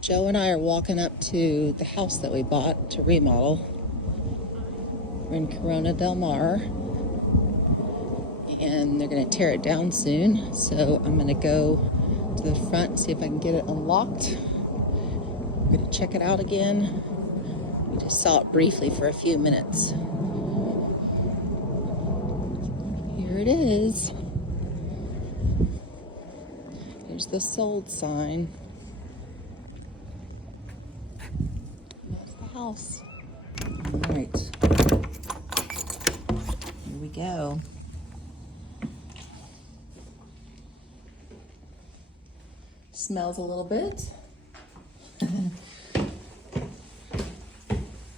Joe and I are walking up to the house that we bought to remodel. We're in Corona Del Mar, and they're going to tear it down soon. So I'm going to go to the front and see if I can get it unlocked. I'm going to check it out again. We just saw it briefly for a few minutes. Here it is. Here's the sold sign. That's the house. All right. Here we go. Smells a little bit.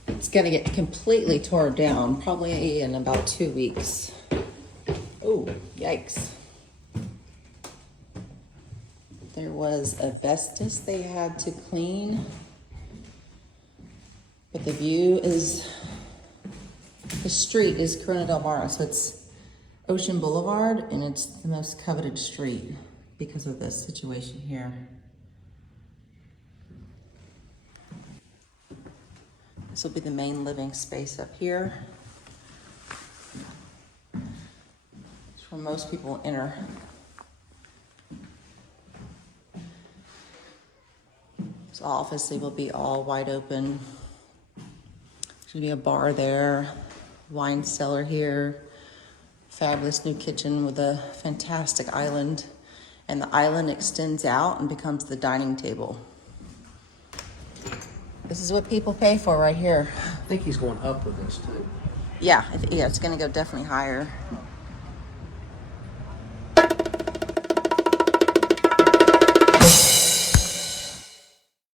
It's gonna get completely torn down, probably in about 2 weeks. Oh, yikes. There was asbestos they had to clean. But the view is, the street is Corona Del Mar, so it's Ocean Boulevard, and it's the most coveted street because of this situation here. This will be the main living space up here. It's where most people enter. This office, they will be all wide open. There's gonna be a bar there, wine cellar here, fabulous new kitchen with a fantastic island. And the island extends out and becomes the dining table. This is what people pay for right here. I think he's going up with this too. Yeah, yeah, it's gonna go definitely higher.